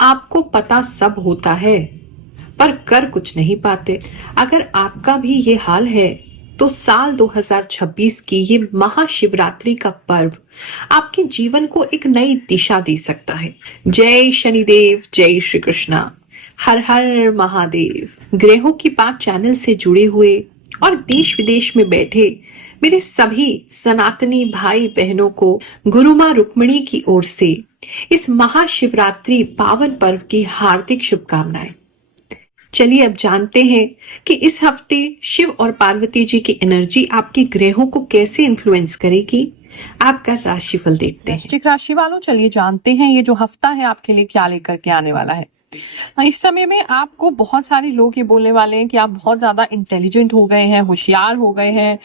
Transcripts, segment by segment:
आपको पता सब होता है पर कर कुछ नहीं पाते। अगर आपका भी ये हाल है तो साल 2026 की ये महाशिवरात्रि का पर्व आपके जीवन को एक नई दिशा दे सकता है। जय शनिदेव, जय श्री कृष्णा, हर हर महादेव। ग्रहों की बात चैनल से जुड़े हुए और देश विदेश में बैठे मेरे सभी सनातनी भाई बहनों को गुरु माँ रुक्मिणी की ओर से इस महाशिवरात्रि पावन पर्व की हार्दिक शुभकामनाएं। चलिए अब जानते हैं कि इस हफ्ते शिव और पार्वती जी की एनर्जी आपके ग्रहों को कैसे इन्फ्लुएंस करेगी। आपका राशिफल देखते हैं। वृश्चिक राशि वालों, चलिए जानते हैं ये जो हफ्ता है आपके लिए क्या लेकर के आने वाला है। इस समय में आपको बहुत सारे लोग ये बोलने वाले हैं कि आप बहुत ज्यादा इंटेलिजेंट हो गए हैं, होशियार हो गए हैं।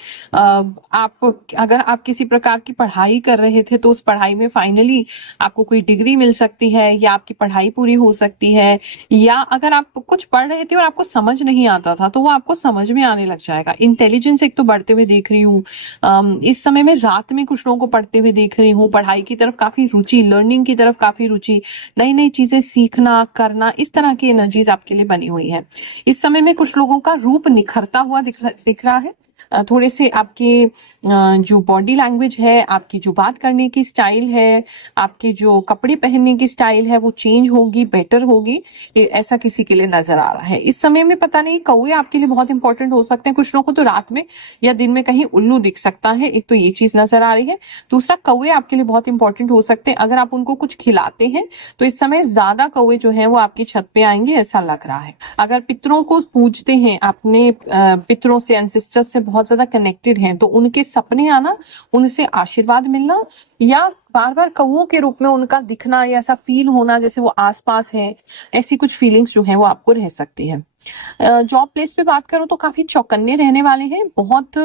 आप अगर आप किसी प्रकार की पढ़ाई कर रहे थे तो उस पढ़ाई में फाइनली आपको कोई डिग्री मिल सकती है या आपकी पढ़ाई पूरी हो सकती है, या अगर आप कुछ पढ़ रहे थे और आपको समझ नहीं आता था तो वो आपको समझ में आने लग जाएगा। इंटेलिजेंस एक तो बढ़ते हुए देख रही हूँ। इस समय में रात में कुछ लोगों को पढ़ते हुए देख रही हूँ। पढ़ाई की तरफ काफी रुचि, लर्निंग की तरफ काफी रुचि, नई नई चीजें सीखना करना, इस तरह की एनर्जीज आपके लिए बनी हुई है। इस समय में कुछ लोगों का रूप निखरता हुआ दिख रहा है। थोड़े से आपके जो बॉडी लैंग्वेज है, आपकी जो बात करने की स्टाइल है, आपके जो कपड़े पहनने की स्टाइल है वो चेंज होगी, बेटर होगी। ऐसा किसी के लिए नजर आ रहा है। इस समय में पता नहीं, कौवे आपके लिए बहुत इंपॉर्टेंट हो सकते हैं। कुछ लोगों को तो रात में या दिन में कहीं उल्लू दिख सकता है, एक तो ये चीज नजर आ रही है। दूसरा, कौवे आपके लिए बहुत इंपॉर्टेंट हो सकते हैं। अगर आप उनको कुछ खिलाते हैं तो इस समय ज्यादा कौवे जो है वो आपकी छत पे आएंगे, ऐसा लग रहा है। अगर पितरों को पूजते हैं, अपने पितरों से, एंसेस्टर्स से बहुत ज्यादा कनेक्टेड हैं, तो उनके सपने आना, उनसे आशीर्वाद मिलना, या बार बार कौवों के रूप में उनका दिखना या ऐसा फील होना जैसे वो आसपास है, ऐसी कुछ फीलिंग्स जो है वो आपको रह सकती है। जॉब प्लेस पे बात करो तो काफी चौकन्ने रहने वाले हैं। बहुत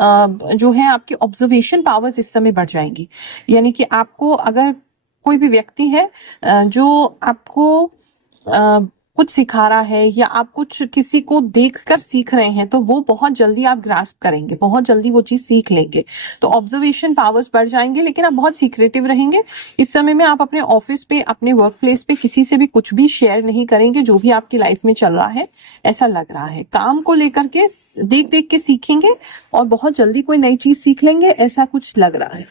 जो है आपकी ऑब्जर्वेशन पावर्स इस समय बढ़ जाएंगी। यानी कि आपको, अगर कोई भी व्यक्ति है जो आपको कुछ सिखा रहा है या आप कुछ किसी को देखकर सीख रहे हैं, तो वो बहुत जल्दी आप ग्रास्प करेंगे, बहुत जल्दी वो चीज सीख लेंगे। तो ऑब्जर्वेशन पावर्स बढ़ जाएंगे, लेकिन आप बहुत सीक्रेटिव रहेंगे। इस समय में आप अपने ऑफिस पे, अपने वर्क प्लेस पे किसी से भी कुछ भी शेयर नहीं करेंगे जो भी आपकी लाइफ में चल रहा है, ऐसा लग रहा है। काम को लेकर के देख देख के सीखेंगे और बहुत जल्दी कोई नई चीज सीख लेंगे, ऐसा कुछ लग रहा है।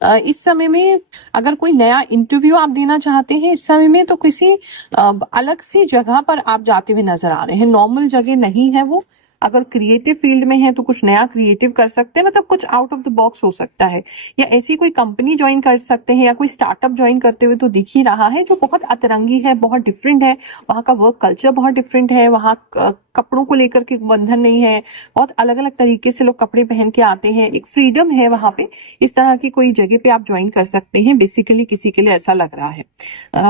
इस समय में अगर कोई नया इंटरव्यू आप देना चाहते हैं इस समय में, तो किसी अलग सी जगह पर आप जाते हुए नजर आ रहे हैं। नॉर्मल जगह नहीं है वो। अगर क्रिएटिव फील्ड में है तो कुछ नया क्रिएटिव कर सकते हैं, मतलब कुछ आउट ऑफ द बॉक्स हो सकता है, या ऐसी कोई कंपनी ज्वाइन कर सकते हैं, या कोई स्टार्टअप ज्वाइन करते हुए तो दिख ही रहा है, जो बहुत अतरंगी है, बहुत डिफरेंट है। वहाँ का वर्क कल्चर बहुत डिफरेंट है। वहाँ कपड़ों को लेकर के बंधन नहीं है। बहुत अलग अलग तरीके से लोग कपड़े पहन के आते हैं, एक फ्रीडम है वहां पे। इस तरह की कोई जगह पे आप ज्वाइन कर सकते हैं, बेसिकली किसी के लिए ऐसा लग रहा है।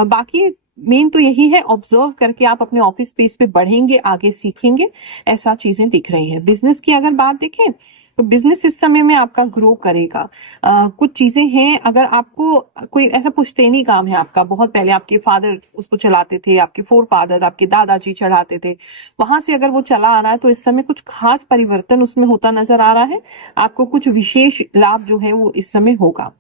बाकी मेन तो यही है, ऑब्जर्व करके आप अपने ऑफिस स्पेस पे बढ़ेंगे, आगे सीखेंगे, ऐसा चीजें दिख रही हैं। बिजनेस की अगर बात देखें तो बिजनेस इस समय में आपका ग्रो करेगा। कुछ चीजें हैं, अगर आपको कोई ऐसा पुश्तैनी काम है आपका, बहुत पहले आपके फादर उसको चलाते थे, आपके फोर फादर, आपके दादाजी चढ़ाते थे, वहां से अगर वो चला आ रहा है तो इस समय कुछ खास परिवर्तन उसमें होता नजर आ रहा है। आपको कुछ विशेष लाभ जो है वो इस समय होगा।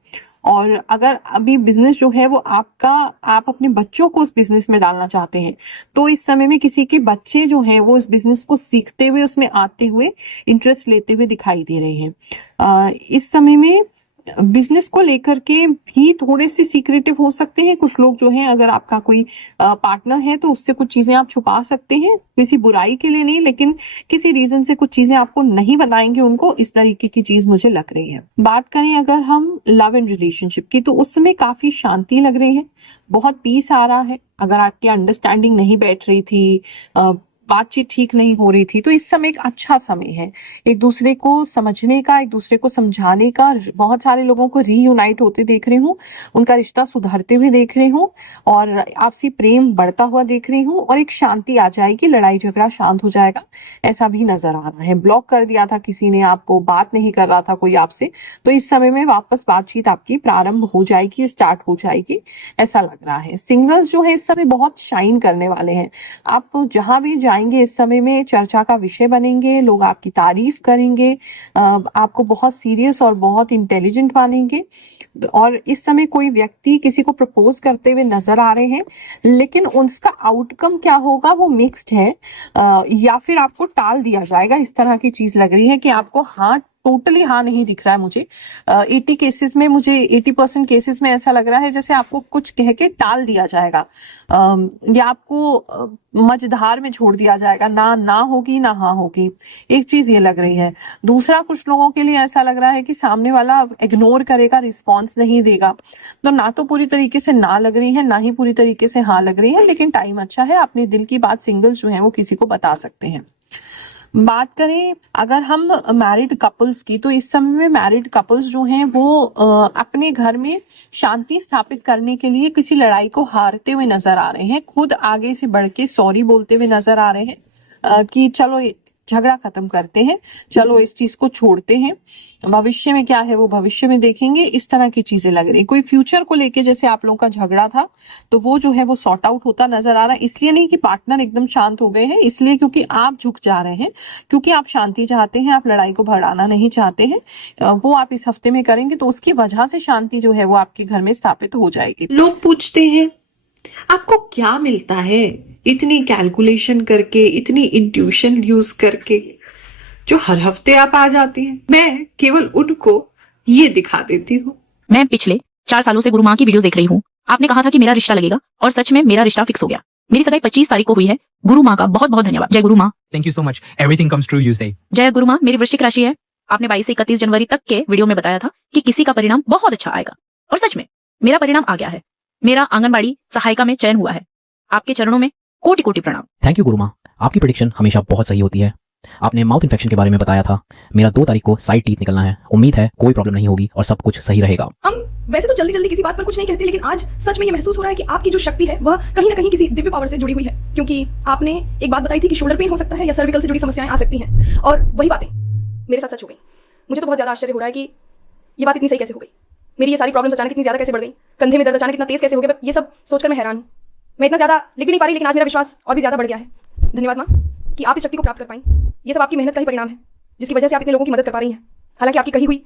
और अगर अभी बिजनेस जो है वो आपका, आप अपने बच्चों को उस बिजनेस में डालना चाहते हैं, तो इस समय में किसी के बच्चे जो हैं वो इस बिजनेस को सीखते हुए, उसमें आते हुए, इंटरेस्ट लेते हुए दिखाई दे रहे हैं। इस समय में बिजनेस को लेकर के भी थोड़े से सीक्रेटिव हो सकते हैं कुछ लोग जो हैं। अगर आपका कोई पार्टनर है तो उससे कुछ चीजें आप छुपा सकते हैं, किसी बुराई के लिए नहीं, लेकिन किसी रीजन से कुछ चीजें आपको नहीं बताएंगे उनको, इस तरीके की चीज मुझे लग रही है। बात करें अगर हम लव एंड रिलेशनशिप की, तो उस समय काफी शांति लग रही है, बहुत पीस आ रहा है। अगर आपकी अंडरस्टैंडिंग नहीं बैठ रही थी, बातचीत ठीक नहीं हो रही थी, तो इस समय एक अच्छा समय है एक दूसरे को समझने का, एक दूसरे को समझाने का। बहुत सारे लोगों को रीयूनाइट होते देख रही हूँ, उनका रिश्ता सुधरते हुए देख रही हूँ, और आपसी प्रेम बढ़ता हुआ देख रही हूँ, और एक शांति आ जाएगी, लड़ाई झगड़ा शांत हो जाएगा, ऐसा भी नजर आ रहा है। ब्लॉक कर दिया था किसी ने आपको, बात नहीं कर रहा था कोई आपसे, तो इस समय में वापस बातचीत आपकी प्रारंभ हो जाएगी, स्टार्ट हो जाएगी, ऐसा लग रहा है। सिंगल्स जो है इस समय बहुत शाइन करने वाले हैं। आप जहां भी जाएंगे इस समय में चर्चा का विषय बनेंगे, लोग आपकी तारीफ करेंगे, आपको बहुत सीरियस और बहुत इंटेलिजेंट मानेंगे। और इस समय कोई व्यक्ति किसी को प्रपोज करते हुए नजर आ रहे हैं, लेकिन उसका आउटकम क्या होगा वो मिक्स्ड है, या फिर आपको टाल दिया जाएगा, इस तरह की चीज लग रही है कि आपको हाँ टोटली हाँ नहीं दिख रहा है मुझे। 80% केसेस में ऐसा लग रहा है जैसे आपको कुछ कह के टाल दिया जाएगा, या आपको मझधार में छोड़ दिया जाएगा, ना होगी ना हाँ होगी। एक चीज ये लग रही है। दूसरा, कुछ लोगों के लिए ऐसा लग रहा है कि सामने वाला इग्नोर करेगा, रिस्पॉन्स नहीं देगा। तो ना तो पूरी तरीके से ना लग रही है, ना ही पूरी तरीके से हाँ लग रही है, लेकिन टाइम अच्छा है, अपने दिल की बात सिंगल्स जो है वो किसी को बता सकते हैं। बात करें अगर हम मैरिड कपल्स की, तो इस समय में मैरिड कपल्स जो हैं वो अपने घर में शांति स्थापित करने के लिए किसी लड़ाई को हारते हुए नजर आ रहे हैं। खुद आगे से बढ़ के सॉरी बोलते हुए नजर आ रहे हैं, कि चलो झगड़ा खत्म करते हैं, चलो इस चीज को छोड़ते हैं, भविष्य में क्या है वो भविष्य में देखेंगे, इस तरह की चीजें लग रही। कोई फ्यूचर को लेके जैसे आप लोगों का झगड़ा था तो वो जो है वो सॉर्ट आउट होता नजर आ रहा है। इसलिए नहीं कि पार्टनर एकदम शांत हो गए हैं, इसलिए क्योंकि आप झुक जा रहे हैं, क्योंकि आप शांति चाहते हैं, आप लड़ाई को बढ़ाना नहीं चाहते हैं। वो आप इस हफ्ते में करेंगे तो उसकी वजह से शांति जो है वो आपके घर में स्थापित हो जाएगी। लोग पूछते हैं आपको क्या मिलता है इतनी कैलकुलेशन करके, इतनी इंट्यूशन यूज करके जो हर हफ्ते आप आ जाती हैं। मैं केवल उनको ये दिखा देती हूँ। मैं पिछले 4 सालों से गुरु माँ की वीडियोस देख रही हूँ। आपने कहा था कि मेरा रिश्ता लगेगा और सच में मेरा रिश्ता फिक्स हो गया। मेरी सगाई 25 तारीख को हुई है। गुरु माँ का बहुत बहुत धन्यवाद। जय गुरु माँ। Thank you so much. Everything comes true, you say. जय गुरु माँ। मेरी वृश्चिक राशि है। आपने 22 से 31 जनवरी तक के वीडियो में बताया था कि किसी का परिणाम बहुत अच्छा आएगा, और सच में मेरा परिणाम आ गया है। मेरा आंगनबाड़ी सहायिका में चयन हुआ है। आपके चरणों में कोटि कोटि प्रणाम। थैंक यू गुरु माँ, आपकी प्रेडिक्शन हमेशा बहुत सही होती है। आपने माउथ इन्फेक्शन के बारे में बताया था। मेरा 2 तारीख को साइड टीथ निकलना है। उम्मीद है कोई प्रॉब्लम नहीं होगी और सब कुछ सही रहेगा। हम वैसे तो जल्दी जल्दी किसी बात पर कुछ नहीं कहते, लेकिन आज सच में ये महसूस हो रहा है कि आपकी जो शक्ति है वह कहीं ना कहीं किसी दिव्य पावर से जुड़ी हुई है, क्योंकि आपने एक बात बताई थी कि शोल्डर पेन हो सकता है या सर्विकल से जुड़ी समस्याएं आ सकती हैं, और वही बातें मेरे साथ सच हो गई। मुझे तो बहुत ज्यादा आश्चर्य हो रहा है कि ये बात इतनी सही कैसे हो गई। मेरी ये सारी प्रॉब्लम्स अचानक इतनी ज्यादा कैसे बढ़ गई, कंधे में दर्द अचानक इतना तेज कैसे हो गया, ये सब सोचकर मैं हैरान हूँ। मैं इतना ज्यादा लिख भी नहीं पा रही, लेकिन आज मेरा विश्वास और भी ज्यादा बढ़ गया है। धन्यवाद माँ कि आप इस शक्ति को प्राप्त कर पाई। ये सब आपकी मेहनत का ही परिणाम है, जिसकी वजह से आप इतने लोगों की मदद कर पा रही हैं। हालांकि आपकी कही हुई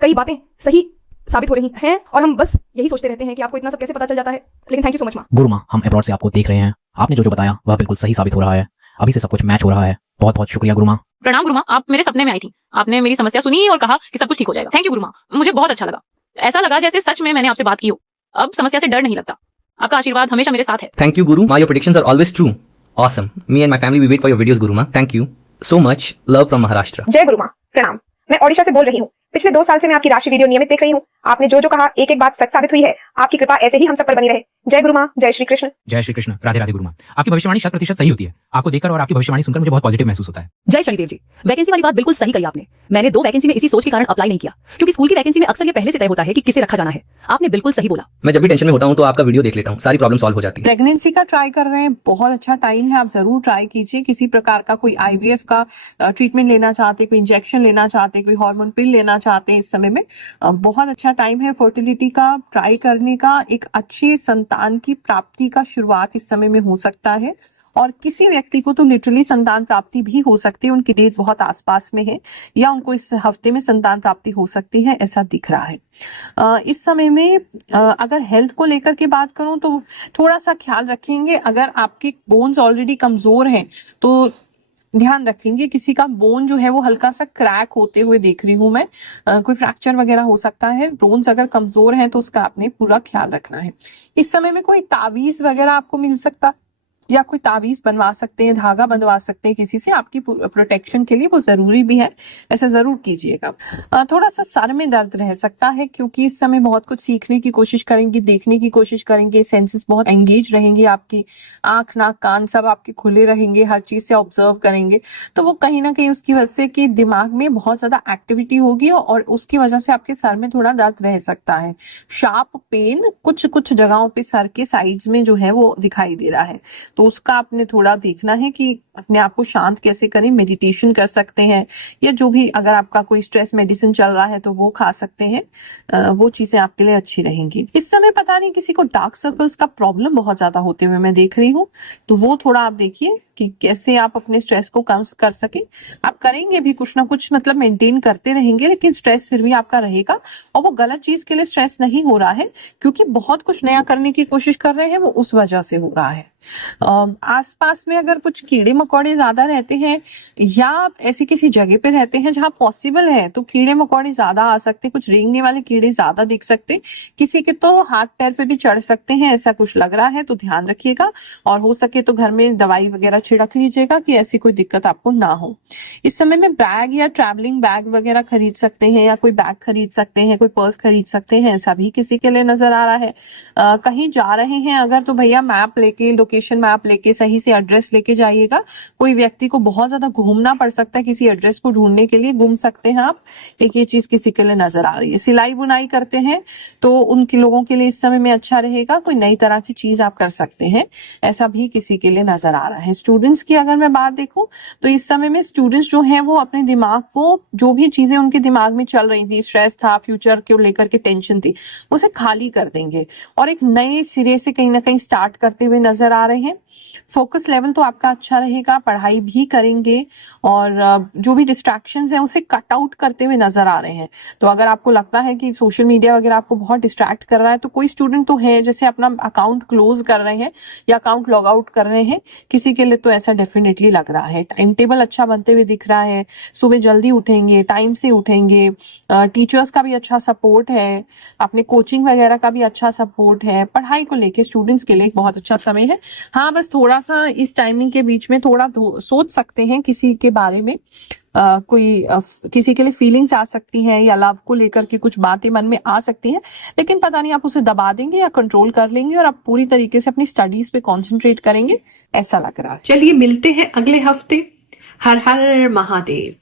कई बातें सही साबित हो रही हैं, और हम बस यही सोचते रहते हैं कि आपको इतना सब कैसे पता चल जाता है, लेकिन थैंक यू सो मच माँ। गुरु माँ, हम अब्रॉड से आपको देख रहे हैं। आपने जो बताया वह बिल्कुल सही साबित हो रहा है। अभी से सब कुछ मैच हो रहा है। बहुत बहुत शुक्रिया गुरु माँ। प्रणाम गुरु माँ। आप मेरे सपने में आई थी, आपने मेरी समस्या सुनी और कहा कि सब कुछ ठीक हो जाएगा। थैंक यू गुरु माँ, मुझे बहुत अच्छा लगा। ऐसा लगा जैसे सच में मैंने आपसे बात की हो। अब समस्या से डर नहीं लगता। आपका आशीर्वाद हमेशा मेरे साथ है। Thank you, Guru. Ma, your predictions are always true. Awesome. Me and my family, we wait for your videos, Guru Ma. Thank you so much. Love from Maharashtra. जय गुरु माँ, प्रणाम। मैं ओडिशा से बोल रही हूँ। पिछले 2 साल से मैं आपकी राशि वीडियो नियमित देख रही हूँ। आपने जो जो कहा एक एक बात सच साबित हुई है। आपकी कृपा ऐसे ही हम सब पर बनी रहे। जय गुरु माँ, जय श्री कृष्ण। जय श्री कृष्ण। राधे राधे गुरु माँ। आपकी भविष्यवाणी 100% सही होती है। आपको देखकर और आपकी भविष्यवाणी सुनकर मुझे बहुत पॉजिटिव महसूस होता है। जय शनिदेव जी, वैकेंसी वाली बात बिल्कुल सही कही आपने। मैंने 2 वैकेंसी में इसी सोच के कारण अप्लाई नहीं किया, क्योंकि स्कूल की वैकेंसी में अक्सर ये पहले से तय होता है कि किसे रखा जाना है। आपने बिल्कुल सही बोला। मैं जब भी टेंशन में होता हूँ तो आपका वीडियो देख लेता हूँ, सारी प्रॉब्लम सॉल्व हो जाती है। प्रेगनेंसी का ट्राई कर रहे हैं, बहुत अच्छा टाइम है, आप जरूर ट्राई कीजिए। किसी प्रकार का कोई आईवीएफ का ट्रीटमेंट लेना चाहते, कोई इंजेक्शन लेना चाहते, कोई हार्मोन पिल लेना चाहते हैं, इस समय में बहुत अच्छा टाइम है फर्टिलिटी का ट्राई करने का। एक अच्छे संतान की प्राप्ति का शुरुआत इस समय में हो सकता है, और किसी व्यक्ति को तो लिटरली संतान प्राप्ति भी हो सकती है। उनकी डेट बहुत आसपास में है, या उनको इस हफ्ते में संतान प्राप्ति हो सकती है, ऐसा दिख रहा है। इस समय में अगर हेल्थ को लेकर के बात करूं तो थोड़ा सा ख्याल रखेंगे। अगर आपके बोन्स ऑलरेडी कमजोर हैं तो ध्यान रखेंगे। किसी का बोन जो है वो हल्का सा क्रैक होते हुए देख रही हूं मैं, कोई फ्रैक्चर वगैरह हो सकता है। बोन्स अगर कमजोर हैं तो उसका आपने पूरा ख्याल रखना है। इस समय में कोई तावीज वगैरह आपको मिल सकता, या कोई तावीज बनवा सकते हैं, धागा बंधवा सकते हैं किसी से, आपकी प्रोटेक्शन के लिए वो जरूरी भी है, ऐसा जरूर कीजिएगा। थोड़ा सा सर में दर्द रह सकता है, क्योंकि इस समय बहुत कुछ सीखने की कोशिश करेंगे, देखने की कोशिश करेंगे, सेंसेस बहुत एंगेज रहेंगे, आपकी आंख नाक कान सब आपके खुले रहेंगे, हर चीज से ऑब्जर्व करेंगे। तो वो कहीं ना कहीं उसकी वजह से कि दिमाग में बहुत ज्यादा एक्टिविटी होगी, और उसकी वजह से आपके सर में थोड़ा दर्द रह सकता है। शार्प पेन कुछ कुछ जगहों पे सर के साइड्स में जो है वो दिखाई दे रहा है। तो उसका आपने थोड़ा देखना है कि अपने आप को शांत कैसे करें। मेडिटेशन कर सकते हैं, या जो भी अगर आपका कोई स्ट्रेस मेडिसिन चल रहा है तो वो खा सकते हैं। वो चीजें आपके लिए अच्छी रहेंगी। इस समय पता नहीं किसी को डार्क सर्कल्स का प्रॉब्लम बहुत ज्यादा होते हुए मैं देख रही हूँ, तो वो थोड़ा आप देखिए कि कैसे आप अपने स्ट्रेस को कम कर सके। आप करेंगे भी कुछ ना कुछ, मतलब मेंटेन करते रहेंगे, लेकिन स्ट्रेस फिर भी आपका रहेगा। और वो गलत चीज के लिए स्ट्रेस नहीं हो रहा है, क्योंकि बहुत कुछ नया करने की कोशिश कर रहे हैं, वो उस वजह से हो रहा है। आसपास में अगर कुछ कीड़े मकोड़े ज्यादा रहते हैं, या ऐसी किसी जगह पे रहते हैं जहां पॉसिबल है, तो कीड़े मकोड़े ज्यादा आ सकते, कुछ रेंगने वाले कीड़े ज्यादा दिख सकते, किसी के तो हाथ पैर पे भी चढ़ सकते हैं, ऐसा कुछ लग रहा है, तो ध्यान रखिएगा। और हो सके तो घर में दवाई वगैरह छिड़क लीजिएगा कि ऐसी कोई दिक्कत आपको ना हो। इस समय में बैग या ट्रैवलिंग बैग वगैरह खरीद सकते हैं, या कोई बैग खरीद सकते हैं, कोई पर्स खरीद सकते हैं, ऐसा भी किसी के लिए नजर आ रहा है। कहीं जा रहे हैं अगर, तो भैया मैप लेके, लोकेशन मैप लेके, सही से एड्रेस लेके जाइएगा। कोई व्यक्ति को बहुत ज्यादा घूमना पड़ सकता है किसी एड्रेस को ढूंढने के लिए, घूम सकते हैं आप। एक ये चीज किसी के लिए नजर आ रही है। सिलाई बुनाई करते हैं तो उनके लोगों के लिए इस समय में अच्छा रहेगा, कोई नई तरह की चीज आप कर सकते हैं, ऐसा भी किसी के लिए नजर आ रहा है। स्टूडेंट्स की अगर मैं बात देखूं तो इस समय में स्टूडेंट्स जो हैं वो अपने दिमाग को, जो भी चीजें उनके दिमाग में चल रही थी, स्ट्रेस था, फ्यूचर को लेकर के टेंशन थी, उसे खाली कर देंगे और एक नए सिरे से कहीं ना कहीं स्टार्ट करते हुए नजर आ रहे हैं। फोकस लेवल तो आपका अच्छा रहेगा, पढ़ाई भी करेंगे, और जो भी डिस्ट्रैक्शंस हैं उसे कट आउट करते हुए नजर आ रहे हैं। तो अगर आपको लगता है कि सोशल मीडिया वगैरह आपको बहुत डिस्ट्रैक्ट कर रहा है, तो कोई स्टूडेंट तो है जैसे अपना अकाउंट क्लोज कर रहे हैं या अकाउंट लॉग आउट कर रहे हैं, किसी के लिए तो ऐसा डेफिनेटली लग रहा है। टाइम टेबल अच्छा बनते हुए दिख रहा है, सुबह जल्दी उठेंगे, टाइम से उठेंगे, टीचर्स का भी अच्छा सपोर्ट है, अपने कोचिंग वगैरह का भी अच्छा सपोर्ट है, पढ़ाई को लेके स्टूडेंट्स के लिए बहुत अच्छा समय है। हाँ, बस थोड़ा सा इस टाइमिंग के बीच में थोड़ा सोच सकते हैं किसी के बारे में, किसी के लिए फीलिंग्स आ सकती हैं, या लव को लेकर के कुछ बातें मन में आ सकती हैं, लेकिन पता नहीं आप उसे दबा देंगे या कंट्रोल कर लेंगे और आप पूरी तरीके से अपनी स्टडीज पे कंसंट्रेट करेंगे, ऐसा लग रहा है। चलिए मिलते हैं अगले हफ्ते। हर हर महादेव।